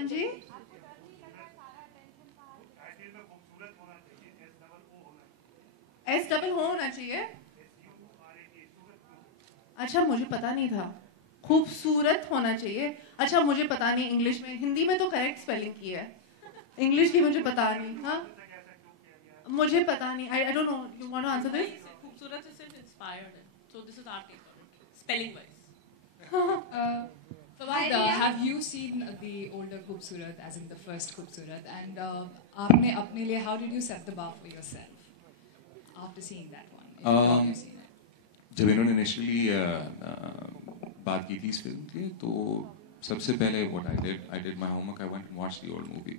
हाँ जी S double होना चाहिए अच्छा मुझे पता नहीं था खूबसूरत होना चाहिए अच्छा मुझे पता नहीं इंग्लिश में हिंदी में तो करेक्ट स्पेलिंग की है इंग्लिश की मुझे पता नहीं हाँ मुझे पता नहीं I don't know you want to answer this खूबसूरत से सिर्फ inspired है so this is our take on it spelling wise Fawad, have you seen the older Khoobsurat, as in the first Khoobsurat? And आपने अपने लिए, how did you set the bar for yourself after seeing that one? How have you seen it? जब इन्होंने initially बात की थी इस film की, तो सबसे पहले what I did my homework. I went and watched the old movie.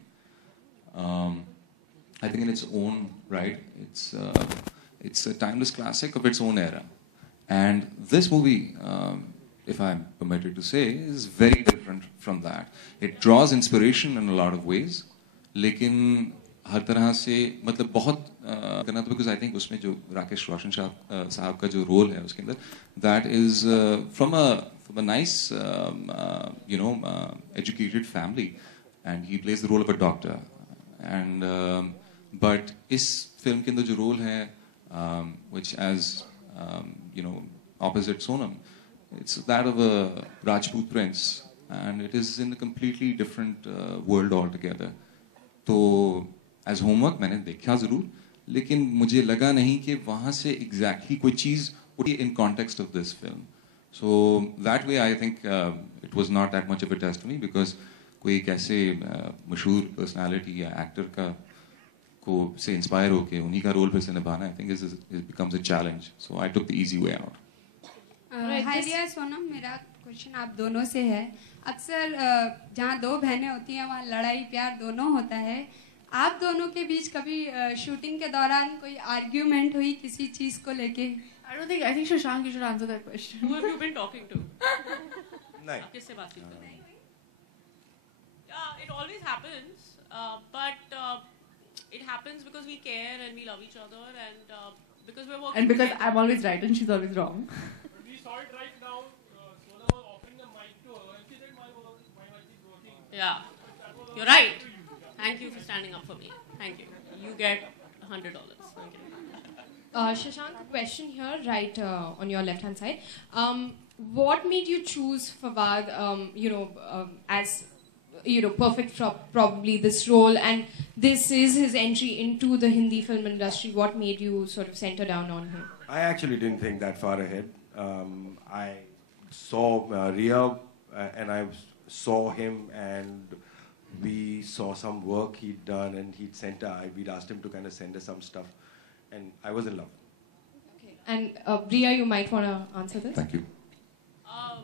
I think in its own right, it's a timeless classic of its own era, and this movie. If I'm permitted to say, is very different from that. It draws inspiration in a lot of ways, लेकिन हर तरह से मतलब बहुत करना तो because I think उसमें जो राकेश रोशन साहब का जो role है उसके अंदर that is from a nice educated family and he plays the role of a doctor and but इस film के अंदर जो role है which as opposite Sonam. It's that of a Rajput prince, and it is in a completely different world altogether. तो as homework मैंने देखा ज़रूर, लेकिन मुझे लगा नहीं कि वहाँ से exactly कोई चीज़ उठी in context of this film. So that way I think it was not that much of a test to me because कोई एक ऐसे मशहूर personality या actor का को से inspire होके उन्हीं का role फिर से निभाना I think it becomes a challenge. So I took the easy way out. हाय रिया सोनम मेरा क्वेश्चन आप दोनों से है अक्सर जहाँ दो बहनें होती हैं वहाँ लड़ाई प्यार दोनों होता है आप दोनों के बीच कभी शूटिंग के दौरान कोई आर्ग्यूमेंट हुई किसी चीज को लेके I think Shashank you should answer that question. Who have you been talking to? नहीं किससे बातचीत कर रहे हैं? Yeah, it always happens, but it happens because we care and we love each other and because we're working. And because together. I'm always right and she's always wrong. We saw it right now. Sonam was offering the mic to her, and she said, "My mic is working." Yeah, you're right. Thank you for standing up for me. Thank you. You get $100. Thank you. Shashank, a question here, right on your left-hand side. What made you choose Fawad, as perfect for probably this role, and this is his entry into the Hindi film industry? What made you sort of center down on him? I actually didn't think that far ahead. I saw Ria and I saw him and we saw some work he'd done and he'd sent her. We'd asked him to kind of send us some stuff and I was in love. Okay. And Ria, you might want to answer this. Thank you.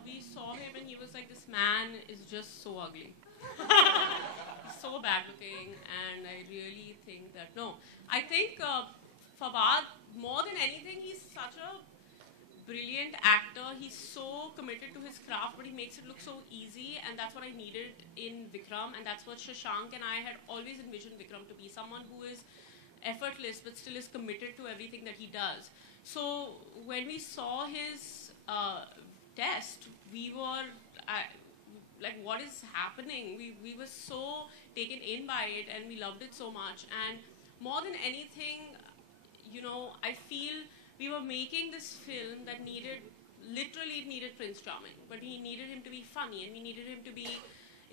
We saw him and he was like, this man is just so ugly. He's so bad looking and I really think that, no. I think Fawad, more than anything, he's such a brilliant actor. He's so committed to his craft, but he makes it look so easy, and that's what I needed in Vikram, and that's what Shashank and I had always envisioned Vikram to be, someone who is effortless but still is committed to everything that he does. So when we saw his test, we were like, what is happening? We were so taken in by it, and we loved it so much. And more than anything, I feel we were making this film that literally needed Prince Charming, but we needed him to be funny, and we needed him to be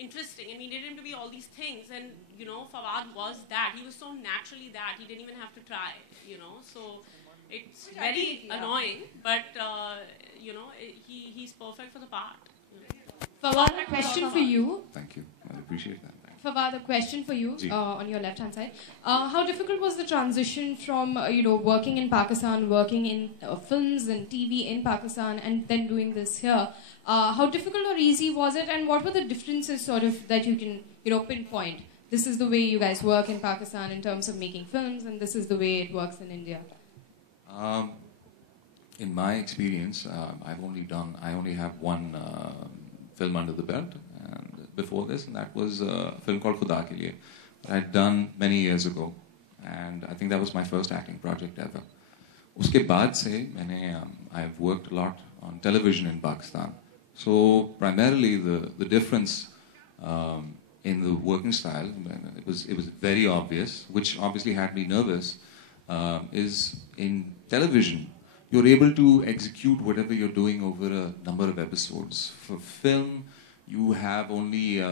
interesting, and we needed him to be all these things. And Fawad was that. He was so naturally that he didn't even have to try. So it's very annoying, but he's perfect for the part. Fawad, a question for you. Thank you. I appreciate that. Fawad, a question for you on your left-hand side. How difficult was the transition from, working in Pakistan, working in films and TV in Pakistan, and then doing this here? How difficult or easy was it, and what were the differences sort of that you can, pinpoint? This is the way you guys work in Pakistan in terms of making films, and this is the way it works in India. In my experience, I only have one film under the belt. Before this, and that was a film called Khuda Ke Liye that I'd done many years ago, and I think that was my first acting project ever. Uske baad se I've worked a lot on television in Pakistan. So primarily the difference in the working style, it was very obvious, which obviously had me nervous, is in television, you're able to execute whatever you're doing over a number of episodes. For film, you have only,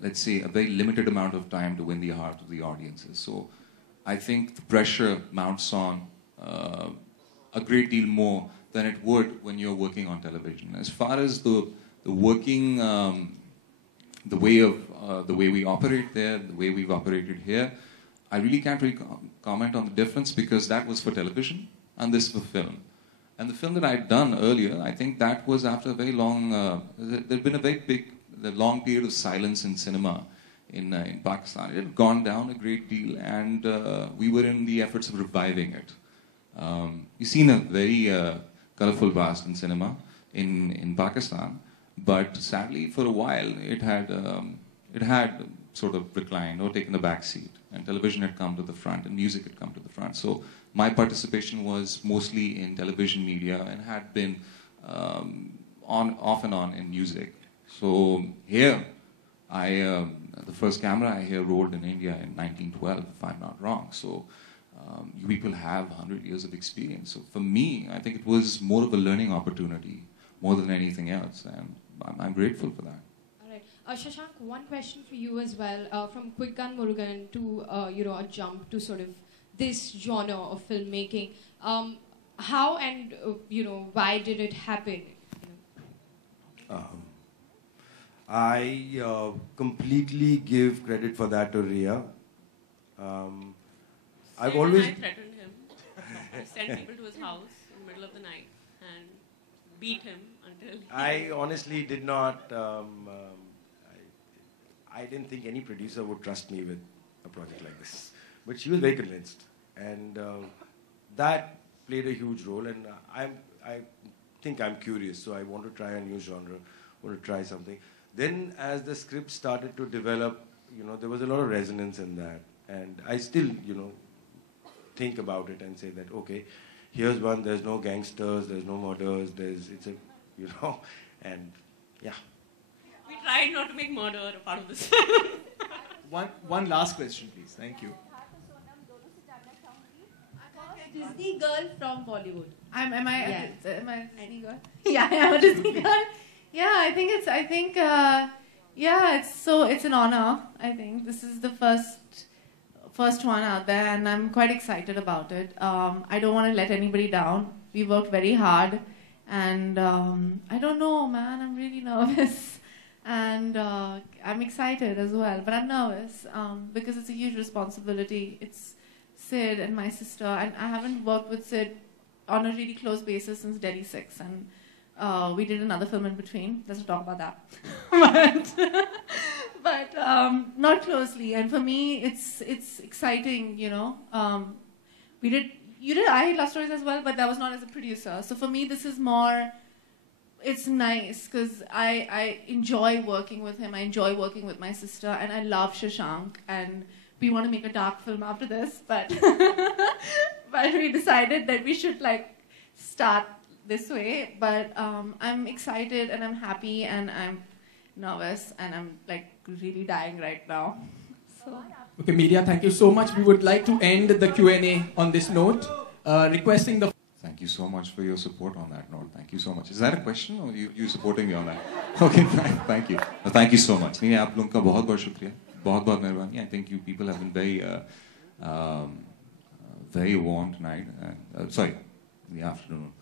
let's say, a very limited amount of time to win the heart of the audiences. So I think the pressure mounts on a great deal more than it would when you're working on television. As far as the working, the way we operate there, the way we've operated here, I really can't really comment on the difference because that was for television and this for film. And the film that I'd done earlier, I think that was after a very long, there'd been a very long period of silence in cinema in Pakistan. It had gone down a great deal, and we were in the efforts of reviving it. You've seen a very colorful past in cinema in Pakistan, but sadly for a while it had sort of reclined or taken a back seat, and television had come to the front and music had come to the front. So my participation was mostly in television media and had been off and on in music. So here, the first camera I here rolled in India in 1912, if I'm not wrong. So you people have 100 years of experience. So for me, I think it was more of a learning opportunity more than anything else, and I'm grateful for that. All right, Shashank, one question for you as well. From Quick Gun Murugan to a jump to sort of this genre of filmmaking. How and why did it happen? I completely give credit for that to Ria. I've always... I threatened him. I sent people to his house in the middle of the night and beat him until... I honestly did not... I didn't think any producer would trust me with a project like this. But she was very convinced. And that played a huge role. And I think I'm curious, so I want to try a new genre, want to try something. Then as the script started to develop, there was a lot of resonance in that. And I still, think about it and say that, okay, here's one, there's no gangsters, there's no murders, and yeah. We tried not to make murder a part of this. One last question, please. Thank you. Disney girl from Bollywood. Am I a Disney girl? Yeah, I am a Disney girl. Yeah, I think it's an honor. I think this is the first one out there, and I'm quite excited about it. I don't want to let anybody down. We worked very hard, and I don't know, man. I'm really nervous, and I'm excited as well. But I'm nervous because it's a huge responsibility. It's Sid and my sister, and I haven't worked with Sid on a really close basis since Delhi 6, and we did another film in between. Let's not talk about that. but not closely. And for me, it's exciting, You did I Hate Love Stories as well, but that was not as a producer. So for me, this is more, it's nice because I enjoy working with him. I enjoy working with my sister, and I love Shashank. And we want to make a dark film after this, but but we decided that we should start this way. But I'm excited and I'm happy and I'm nervous and I'm really dying right now. So. Okay, media, thank you so much. We would like to end the Q&A on this note, requesting the... Thank you so much for your support on that note. Thank you so much. Is that a question or you supporting me on that? Okay, thank you. Thank you so much. आप लोगों का बहुत शुक्रिया. बहुत मेहरबानी. I think you people have been very warm tonight. Sorry, in the afternoon.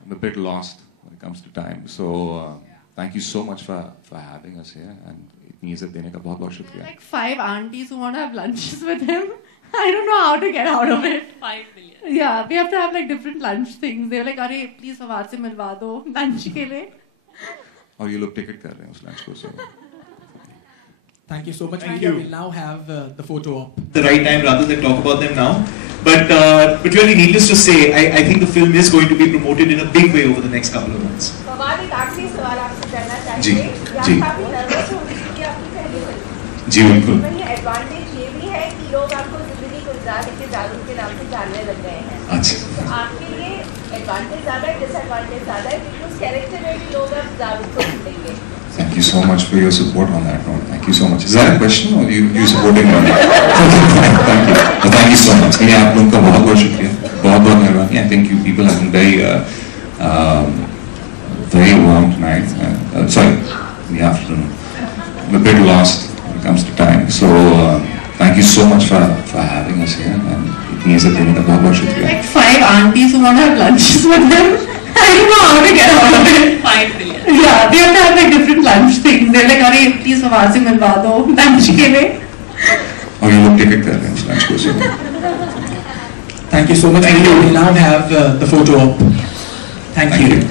I'm a bit lost when it comes to time. So thank you so much for having us here. And इज्जत देने का बहुत शुक्रिया. Like 5 aunties who want to have lunches with him. I don't know how to get out of it. 5 million. Yeah, we have to have different lunch things. They're like, "Arey, please Fawad se milwa do lunch ke liye." और ये लोग ticket कर रहे हैं उस lunch को. So. Thank you so much. Thank you. We'll now have the photo op. The right time rather than talk about them now. But really, needless to say, I think the film is going to be promoted in a big way over the next couple of months. Fawad एक आखिरी सवाल आपसे करना जी, चाहेंगे. जी. आप काफी nervous होंगे क्योंकि आपकी पहली फिल्म. जी बिल्कुल. वही एडवांटेज ये भी है कि लोग आपको जिंदगी गुलजार के जादू के नाम से जानने लग गए हैं. अच्छा. तो आपके लिए एडवांटेज ज़्यादा है, डिसएडवांटेज ज़्यादा है क्योंकि उस कैरेक्टर में भी लोग अब जादू को ढूंढेंगे. Thank you so much for your support on that note. Thank you so much. Is that a question or you supporting me? Thank you. Thank you so much. Yeah, आप लोगों का बहुत बहुत शुक्रिया. बहुत बहुत मेहरबानी. I think you people have been very warm tonight. Sorry, in the afternoon. I'm a bit lost when it comes to time. So thank you so much for having us here. And it means that बहुत बहुत शुक्रिया. Like 5 aunties who want to have lunches with them. I don't know how to get out of it. 5 billion. Yeah, they have to have like different lunch things. They're like, "Arey, please Fawad se milwa do lunch ke liye." और ये लोग ticket कर रहे हैं lunch को से. Thank you so much. And we will now have the photo op. Thank you.